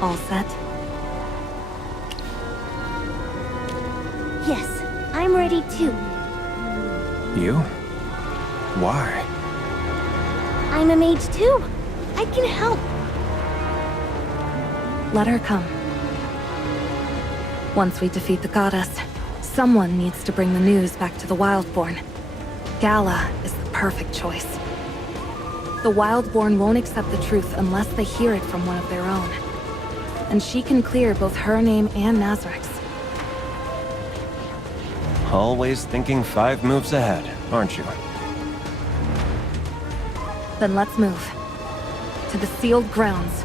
All set? Yes, I'm ready too. You? Why? I'm a mage too. I can help. Let her come. Once we defeat the goddess, someone needs to bring the news back to the Wildborn. Gala is the perfect choice. The Wildborn won't accept the truth unless they hear it from one of their own. And she can clear both her name and Nazric's. Always thinking 5 moves ahead, aren't you? Then let's move. To the sealed grounds.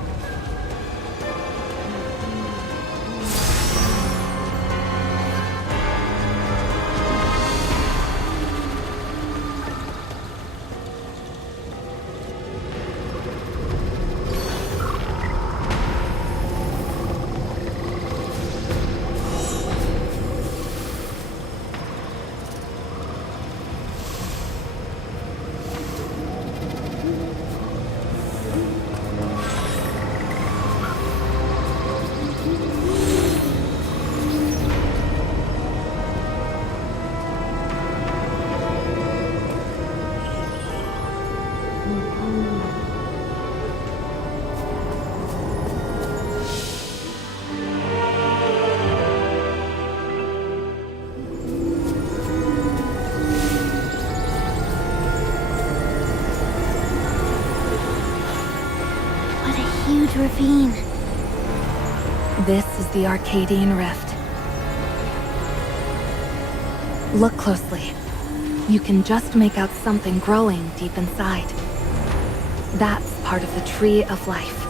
What a huge ravine. This is the Arcadian Rift. Look closely. You can just make out something growing deep inside. That's part of the Tree of Life.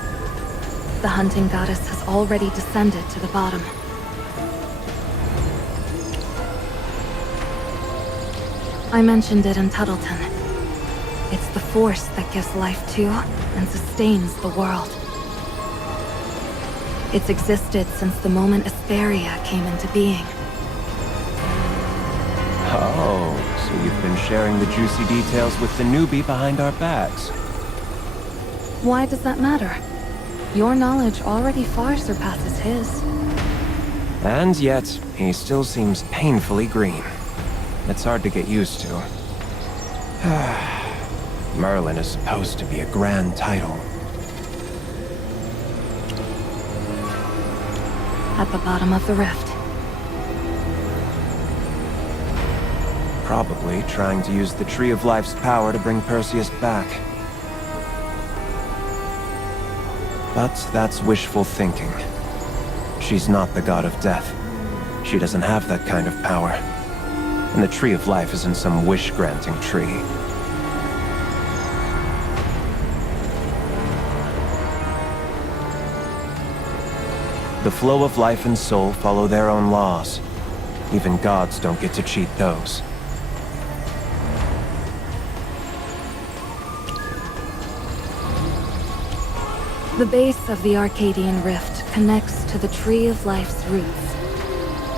The hunting goddess has already descended to the bottom. I mentioned it in Tuttleton. It's the force that gives life to and sustains the world. It's existed since the moment Asteria came into being. Oh, so you've been sharing the juicy details with the newbie behind our backs. Why does that matter? Your knowledge already far surpasses his. And yet, he still seems painfully green. It's hard to get used to. Merlin is supposed to be a grand title. At the bottom of the rift. Probably trying to use the Tree of Life's power to bring Perseus back. But that's wishful thinking. She's not the god of death. She doesn't have that kind of power. And the Tree of Life isn't some wish-granting tree. The flow of life and soul follow their own laws. Even gods don't get to cheat those. The base of the Arcadian Rift connects to the Tree of Life's roots.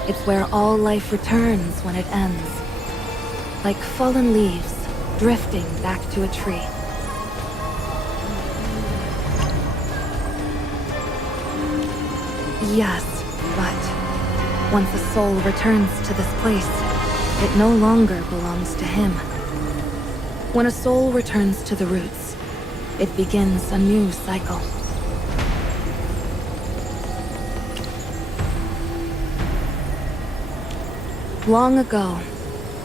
It's where all life returns when it ends. Like fallen leaves, drifting back to a tree. Yes, but once a soul returns to this place, it no longer belongs to him. When a soul returns to the roots, it begins a new cycle. Long ago,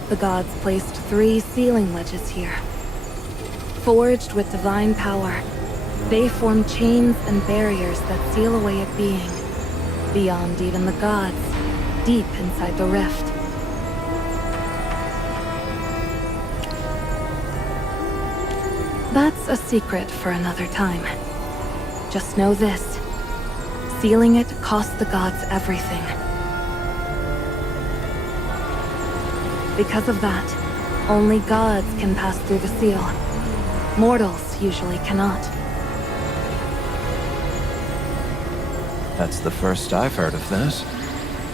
the gods placed 3 sealing ledges here. Forged with divine power, they form chains and barriers that seal away a being, beyond even the gods, deep inside the rift. That's a secret for another time. Just know this. Sealing it cost the gods everything. Because of that, only gods can pass through the seal. Mortals usually cannot. That's the first I've heard of this.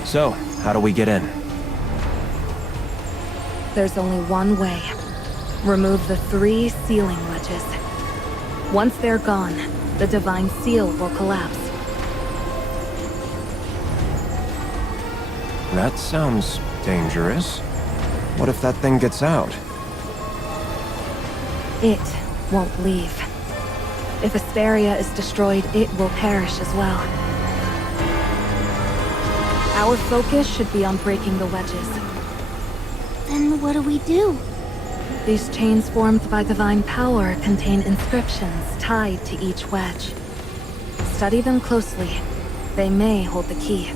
So, how do we get in? There's only one way. Remove the 3 sealing ledges. Once they're gone, the divine seal will collapse. That sounds dangerous. What if that thing gets out? It won't leave. If Asteria is destroyed, it will perish as well. Our focus should be on breaking the wedges. Then what do we do? These chains formed by divine power contain inscriptions tied to each wedge. Study them closely. They may hold the key.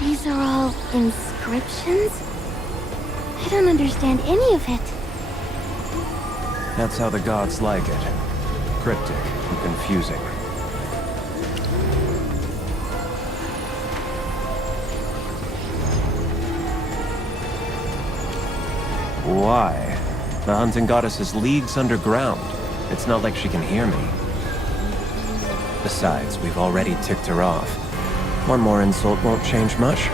These are all inscriptions? I don't understand any of it. That's how the gods like it. Cryptic and confusing. Why? The hunting goddess is leagues underground. It's not like she can hear me. Besides, we've already ticked her off. One more insult won't change much.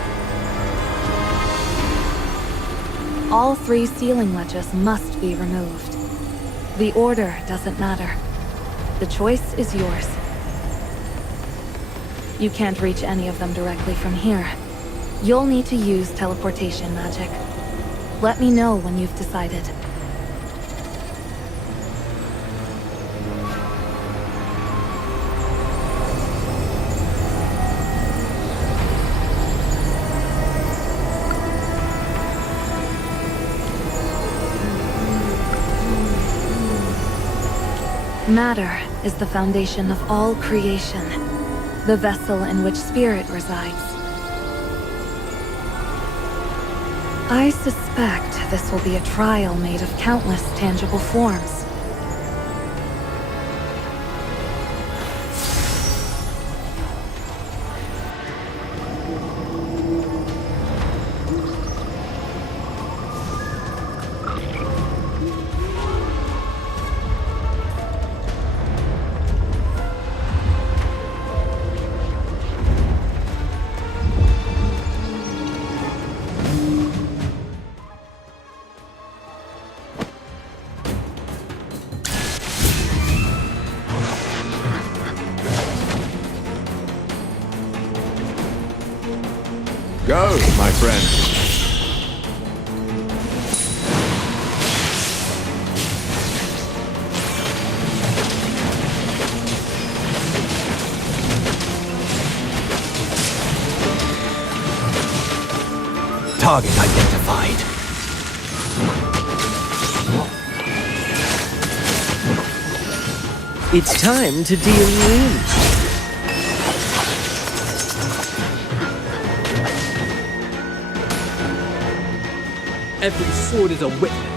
All 3 sealing wedges must be removed. The order doesn't matter. The choice is yours. You can't reach any of them directly from here. You'll need to use teleportation magic. Let me know when you've decided. Matter is the foundation of all creation, the vessel in which spirit resides. I suspect this will be a trial made of countless tangible forms. Go, my friend. Target identified. It's time to deal you in. Every sword is a witness.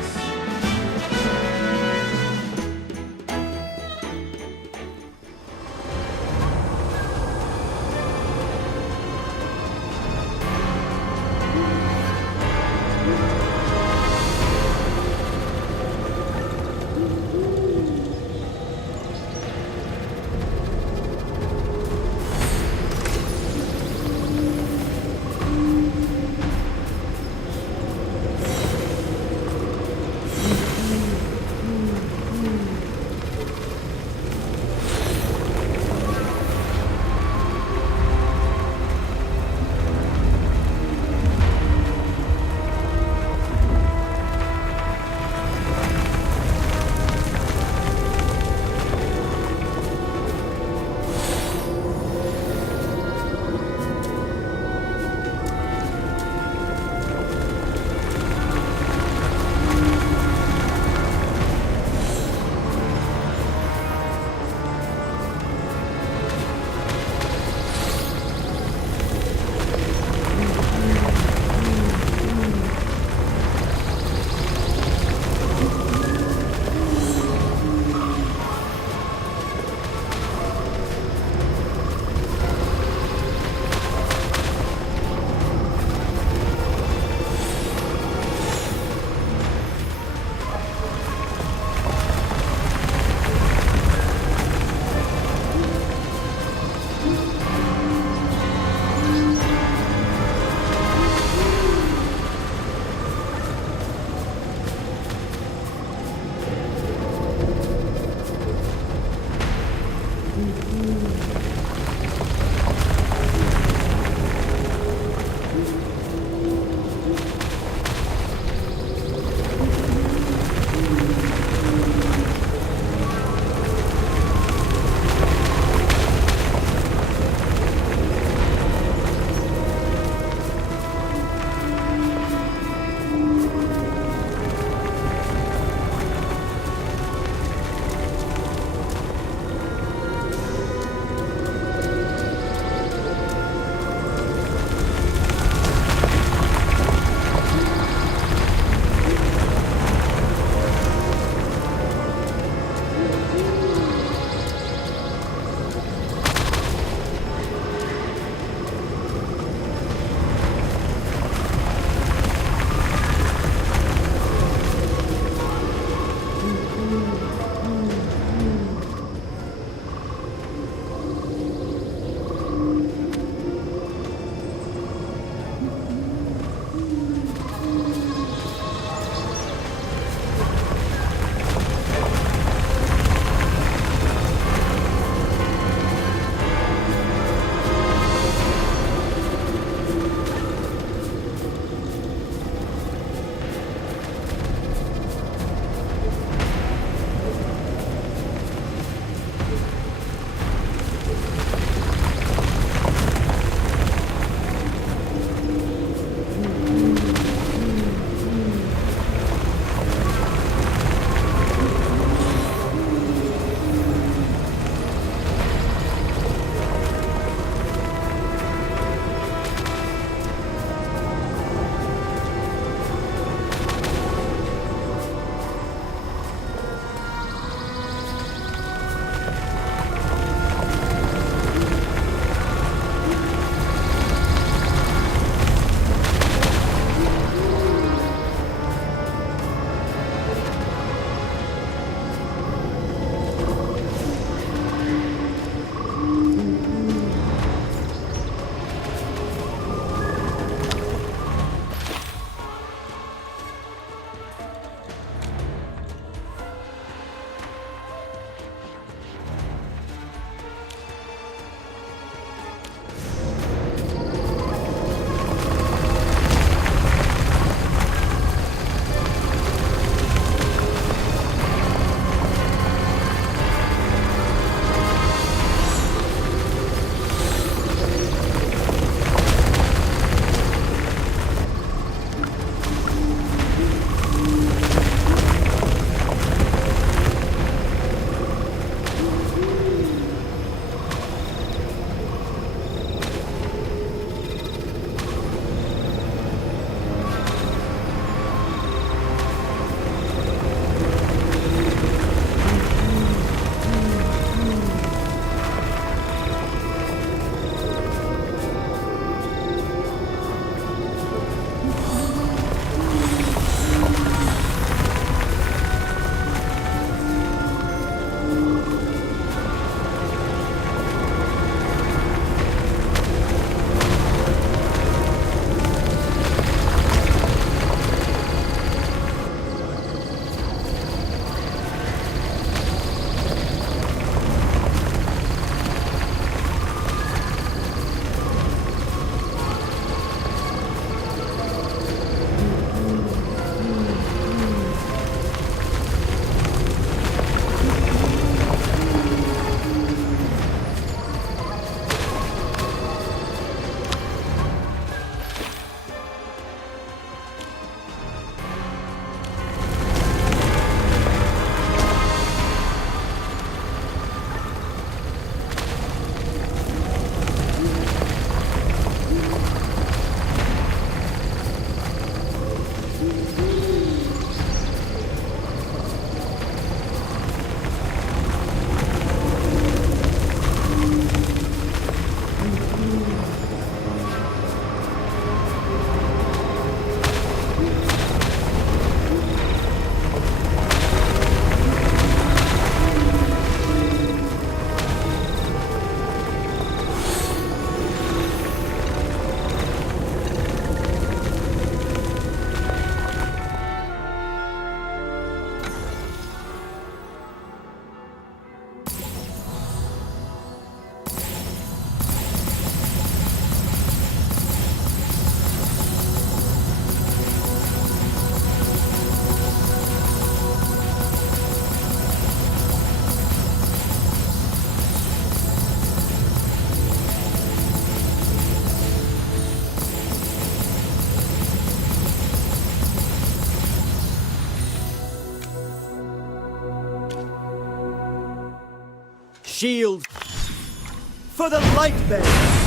shield for the light bearer.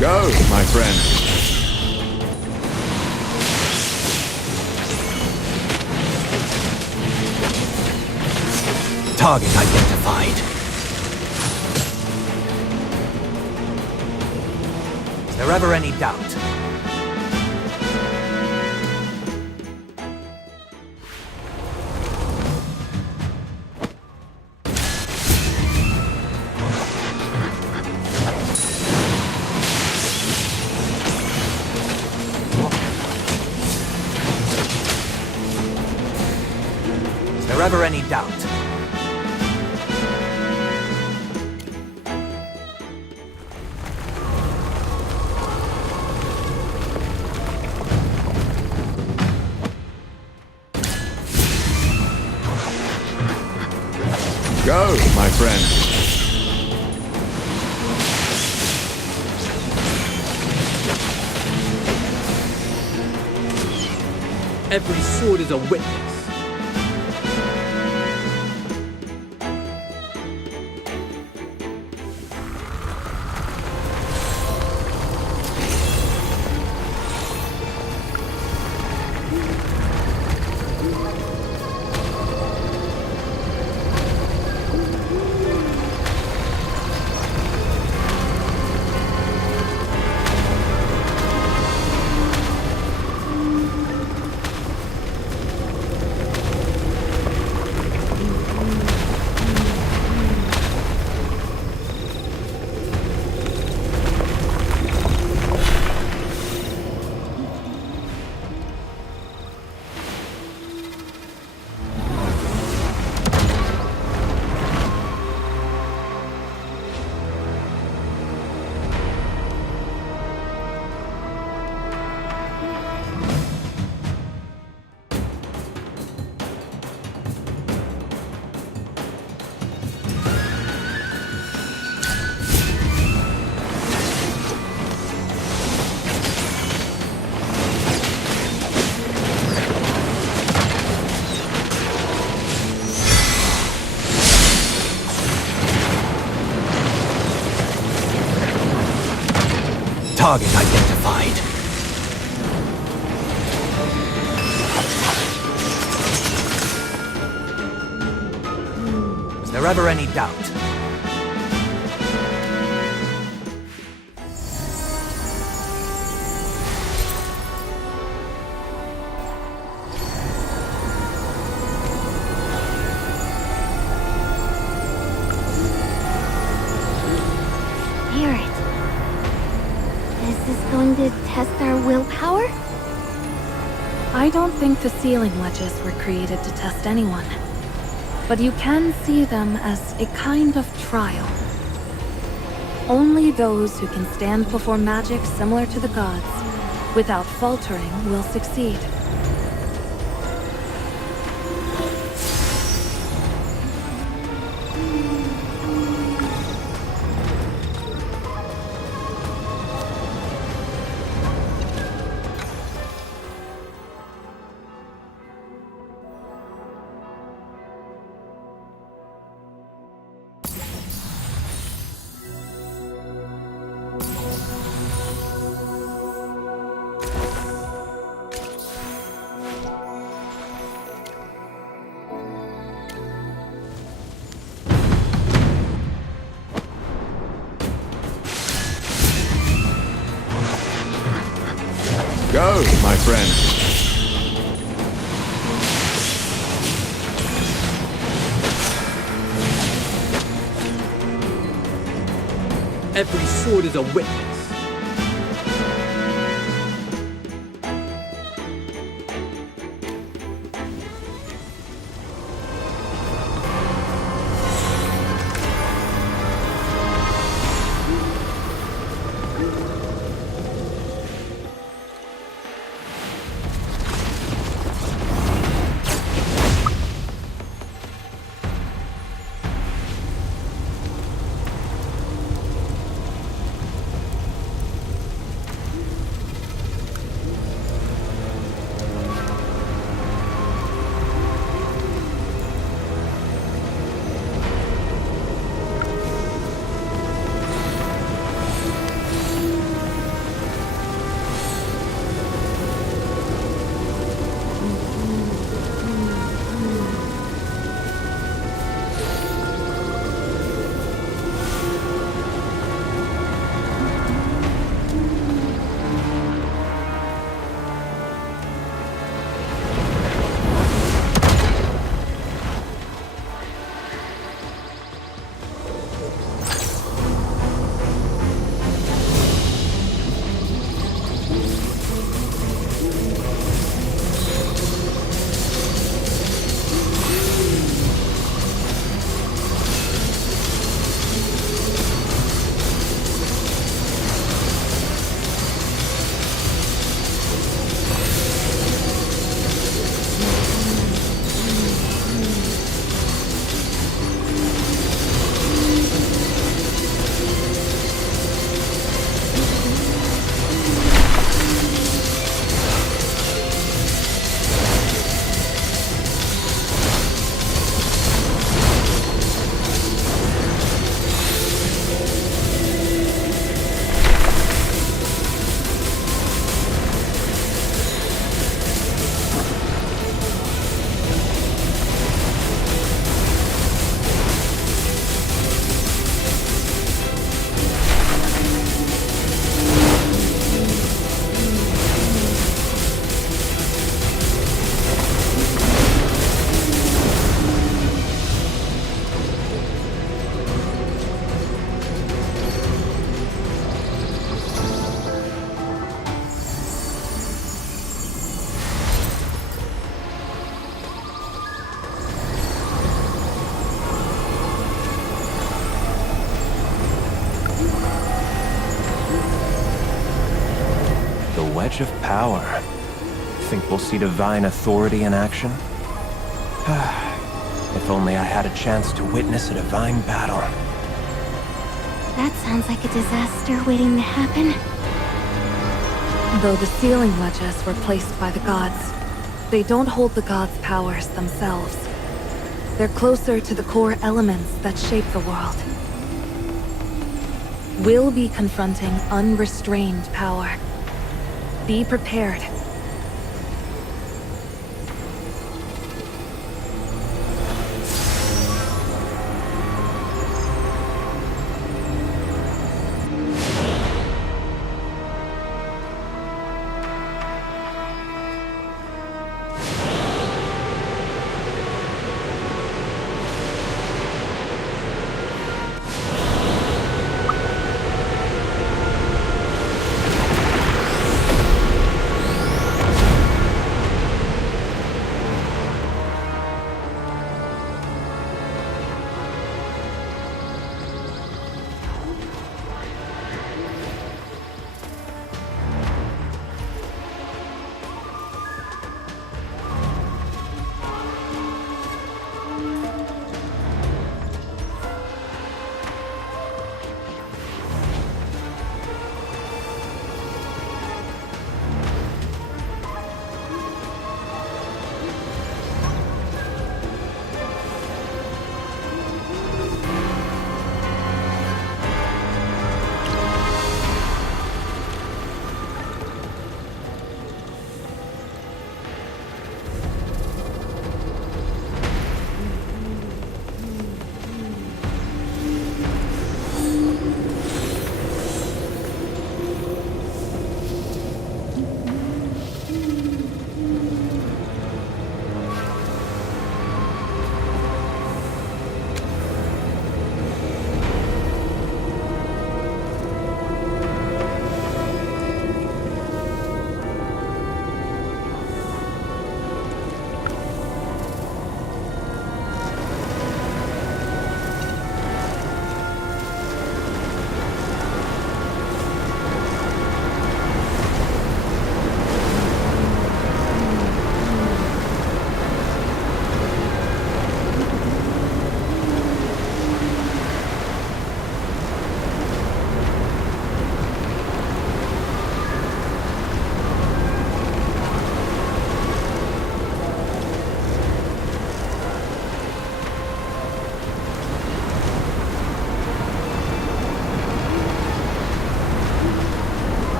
Go, my friend. Target identified. Is there ever any doubt? Is there ever any doubt? Go, my friend. Every sword is a witness. Target identified. Is there ever any doubt? trying to test our willpower? I don't think the sealing wedges were created to test anyone. But you can see them as a kind of trial. Only those who can stand before magic similar to the gods, without faltering, will succeed. Go, my friend. Every sword is a witness. Wedge of power. Think we'll see divine authority in action? If only I had a chance to witness a divine battle. That sounds like a disaster waiting to happen. Though the sealing wedges were placed by the gods, they don't hold the gods' powers themselves. They're closer to the core elements that shape the world. We'll be confronting unrestrained power. Be prepared.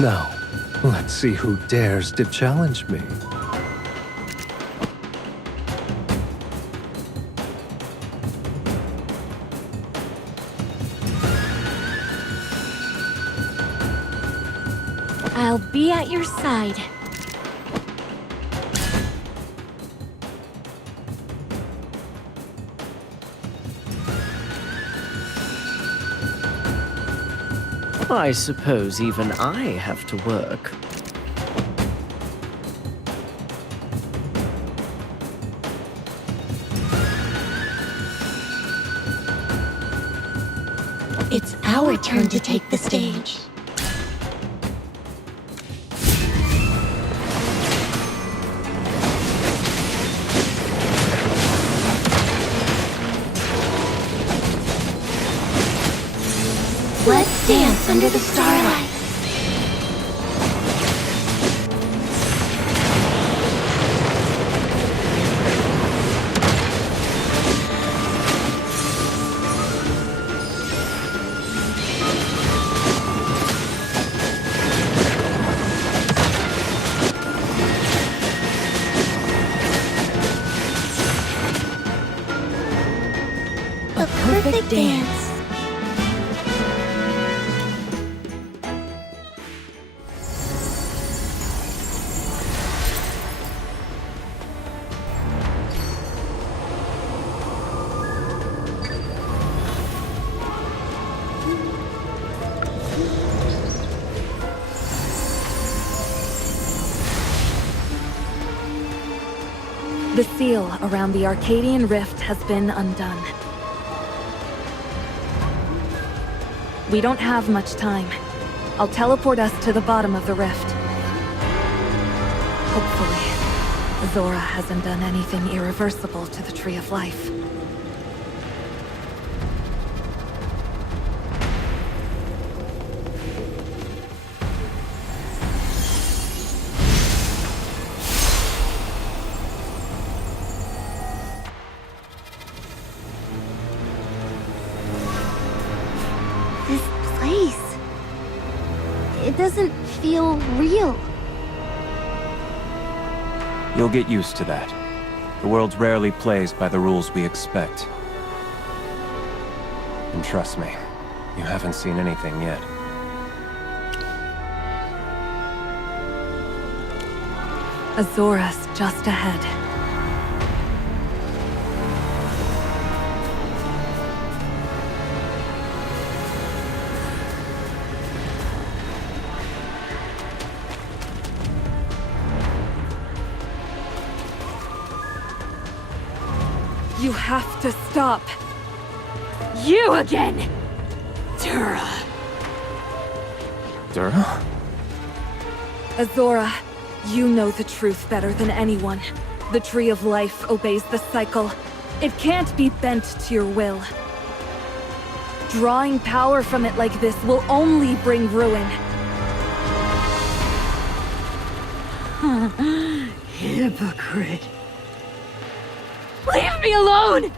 Now, let's see who dares to challenge me. I'll be at your side. I suppose even I have to work. It's our turn to take the stage. Let's dance under the starlight. A perfect dance. The seal around the Arcadian Rift has been undone. We don't have much time. I'll teleport us to the bottom of the rift. Hopefully, Zora hasn't done anything irreversible to the Tree of Life. This place... it doesn't feel real. You'll get used to that. The world rarely plays by the rules we expect. And trust me, you haven't seen anything yet. Azora's just ahead. You have to stop. You again! Dura. Dura? Azora, you know the truth better than anyone. The Tree of Life obeys the cycle. It can't be bent to your will. Drawing power from it like this will only bring ruin. Hypocrite. Leave me alone!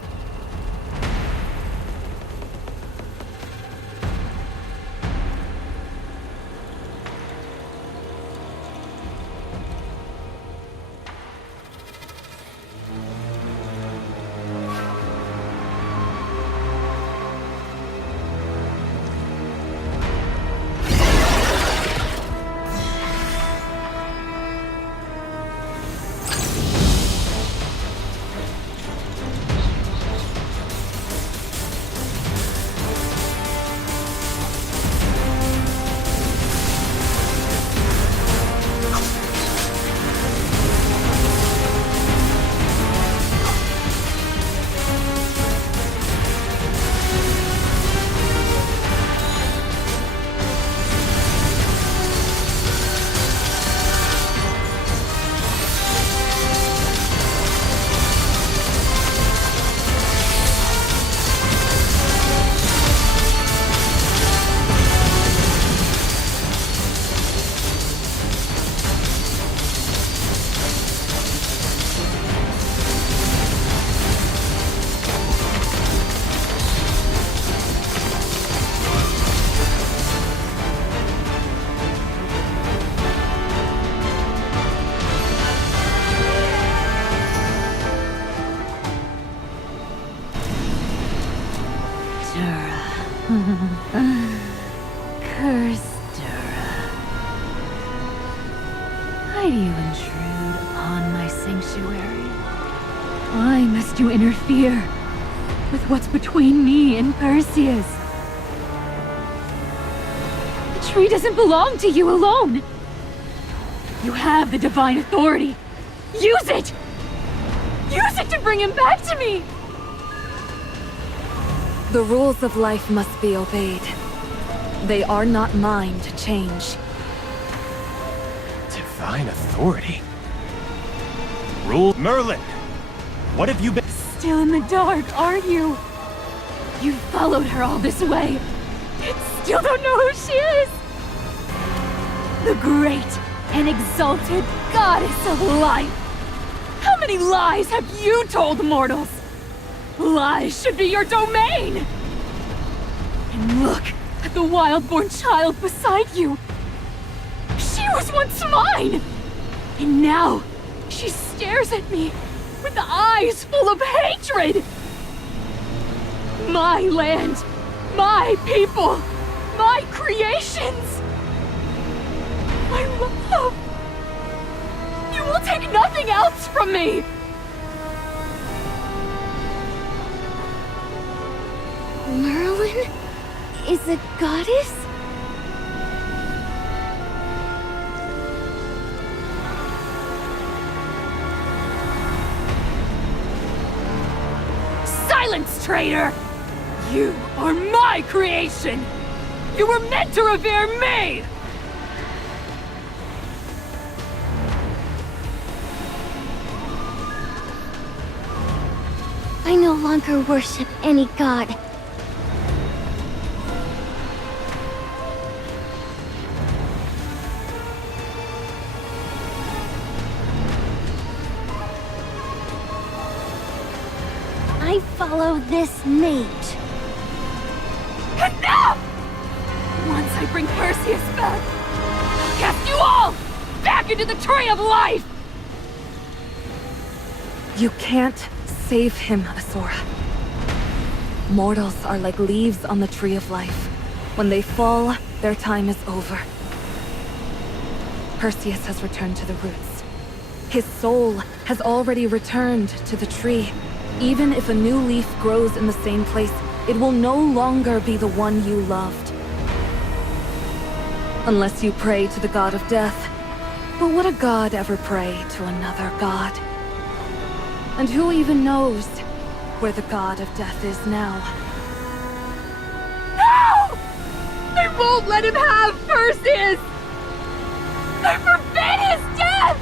Dura. Cursed Dura. Why do you intrude upon my sanctuary? Why must you interfere with what's between me and Perseus? The tree doesn't belong to you alone. You have the divine authority. Use it! Use it to bring him back to me! The rules of life must be obeyed. They are not mine to change. Divine authority? Rule Merlin! What have you been— Still in the dark, aren't you? You followed her all this way, and still don't know who she is! The great and exalted goddess of life! How many lies have you told mortals? Lies should be your domain! And look at the wildborn child beside you! She was once mine! And now, she stares at me with eyes full of hatred! My land, my people, my creations! My love! You will take nothing else from me! Merlin is a goddess? Silence, traitor! You are my creation! You were meant to revere me! I no longer worship any god. I follow this mage. Enough! Once I bring Perseus back, I'll cast you all back into the Tree of Life! You can't save him, Azora. Mortals are like leaves on the Tree of Life. When they fall, their time is over. Perseus has returned to the roots. His soul has already returned to the tree. Even if a new leaf grows in the same place, it will no longer be the one you loved. Unless you pray to the god of death. But would a god ever pray to another god? And who even knows where the god of death is now? No! I won't let him have Perseus! I forbid his death!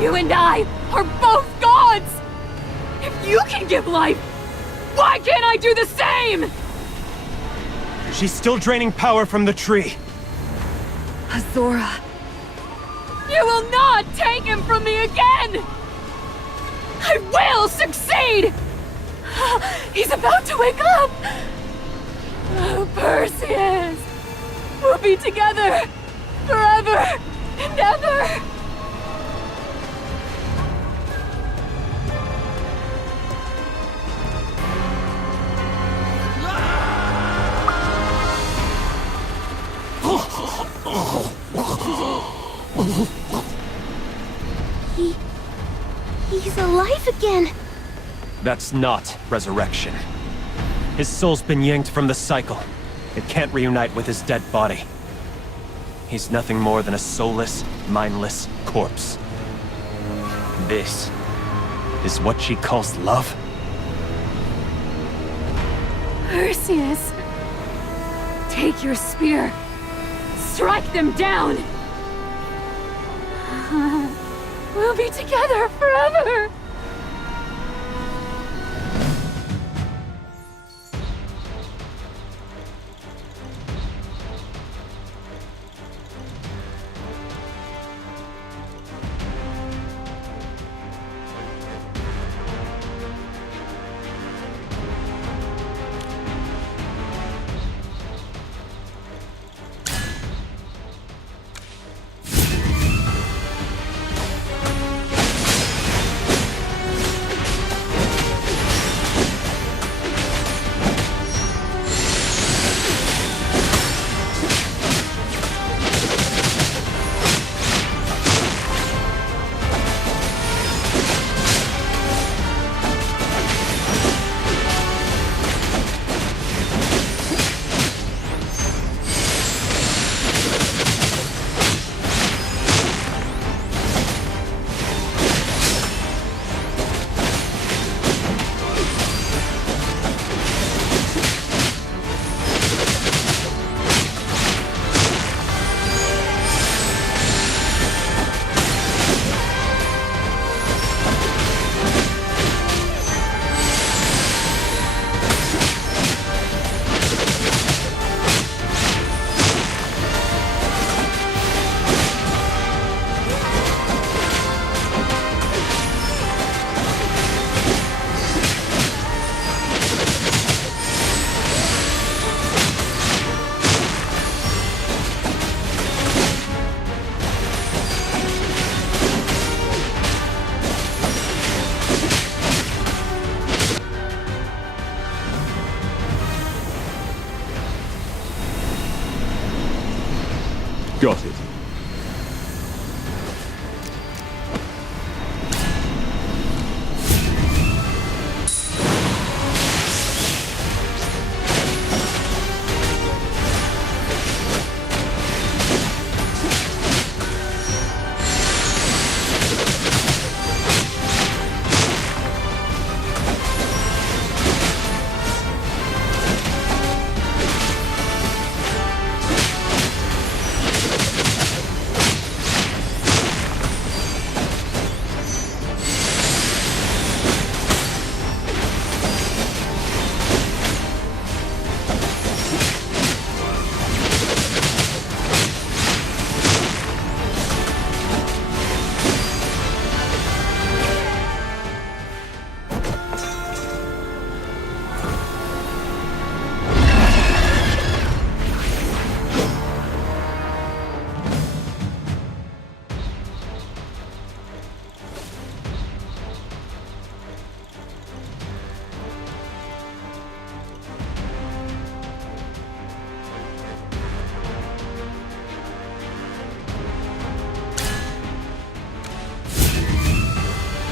You and I are both gods! If you can give life, why can't I do the same? She's still draining power from the tree. Azora. You will not take him from me again! I will succeed! He's about to wake up! Oh, Perseus! We'll be together forever and ever! He's alive again! That's not resurrection. His soul's been yanked from the cycle. It can't reunite with his dead body. He's nothing more than a soulless, mindless corpse. This is what she calls love? Perseus! Take your spear! Strike them down! We'll be together forever! Got it.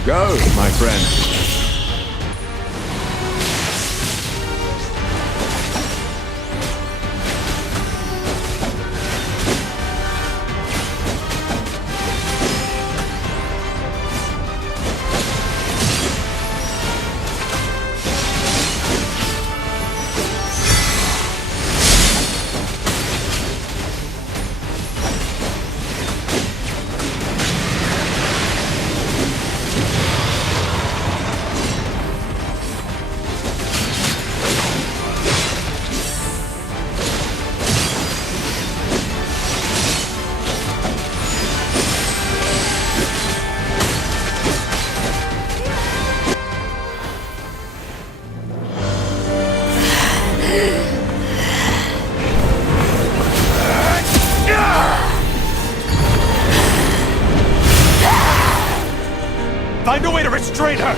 Go, my friend. Find a way to restrain her!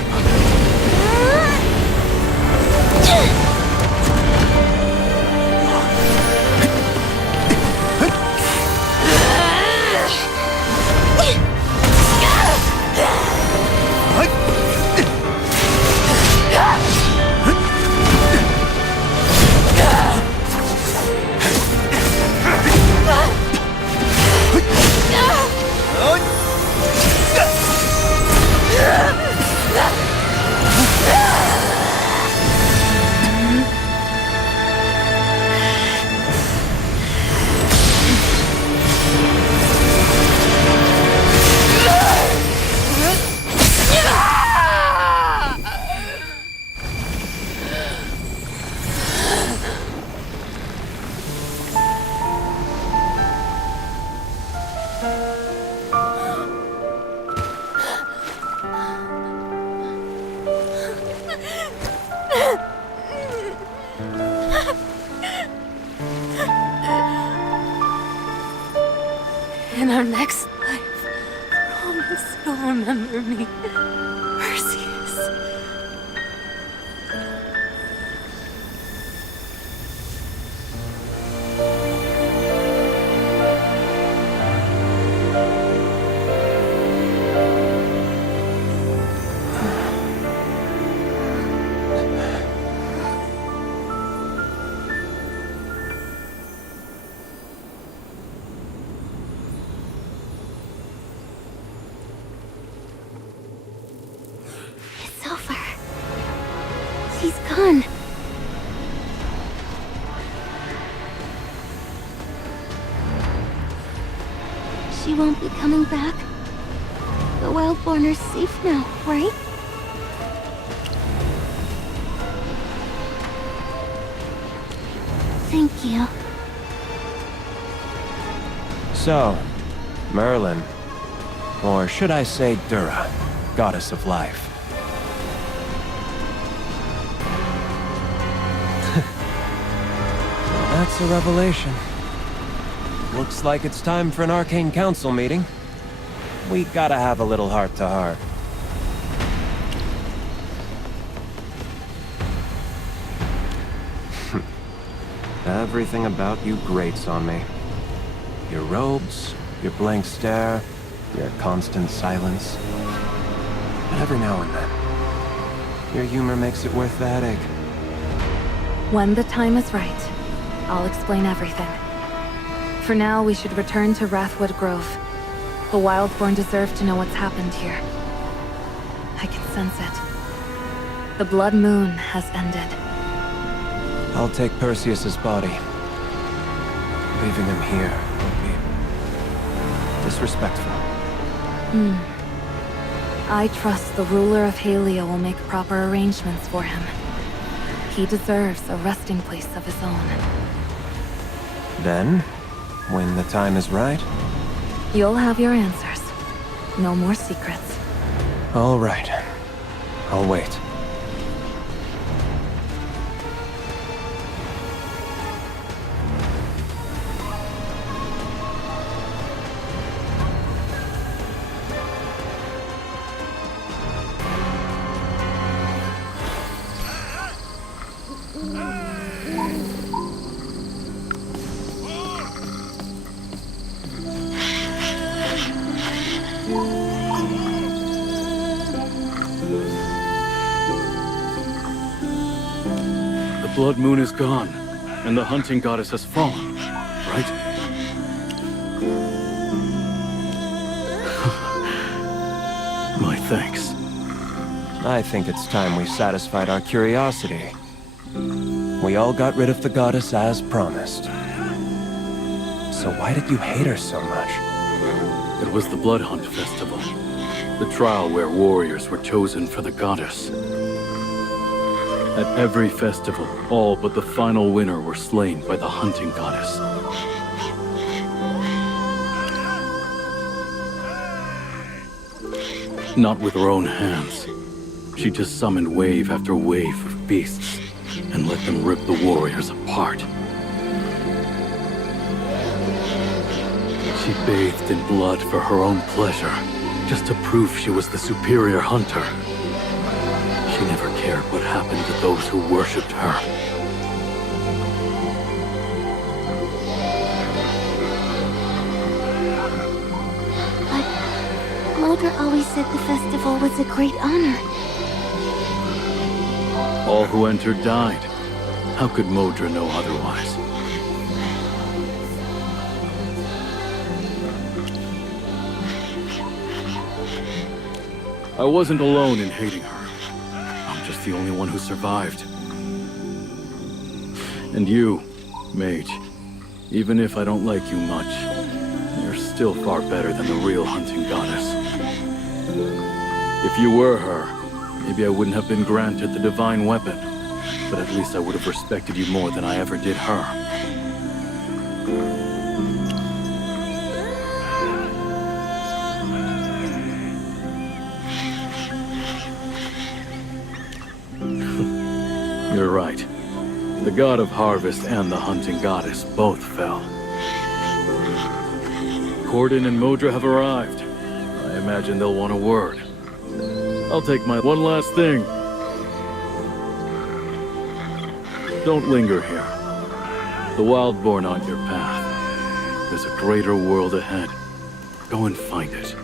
In our next life, promise you'll remember me, Perseus. It's over. She's gone. She won't be coming back. The Wildborn are safe now, right? Thank you. So, Merlin, or should I say Dura, goddess of life. That's a revelation. Looks like it's time for an Arcane Council meeting. We gotta have a little heart-to-heart. Everything about you grates on me. Your robes, your blank stare, your constant silence. But every now and then, your humor makes it worth the headache. When the time is right, I'll explain everything. For now, we should return to Wrathwood Grove. The Wildborn deserve to know what's happened here. I can sense it. The Blood Moon has ended. I'll take Perseus's body. Leaving him here would be disrespectful. I trust the ruler of Halia will make proper arrangements for him. He deserves a resting place of his own. Then, when the time is right... You'll have your answers. No more secrets. All right. I'll wait. The Blood Moon is gone, and the hunting goddess has fallen, right? My thanks. I think it's time we satisfied our curiosity. We all got rid of the goddess as promised. So why did you hate her so much? It was the Blood Hunt Festival, the trial where warriors were chosen for the goddess. At every festival, all but the final winner were slain by the hunting goddess. Not with her own hands. She just summoned wave after wave of beasts and let them rip the warriors apart. She bathed in blood for her own pleasure, just to prove she was the superior hunter. She never cared what happened to those who worshipped her. But Modra always said the festival was a great honor. All who entered died. How could Modra know otherwise? I wasn't alone in hating her. I'm just the only one who survived. And you, Mage, even if I don't like you much, you're still far better than the real hunting goddess. If you were her, maybe I wouldn't have been granted the divine weapon, but at least I would have respected you more than I ever did her. You're right. The god of harvest and the hunting goddess both fell. Corden and Modra have arrived. I imagine they'll want a word. I'll take my one last thing. Don't linger here. The Wildborn aren't your path. There's a greater world ahead. Go and find it.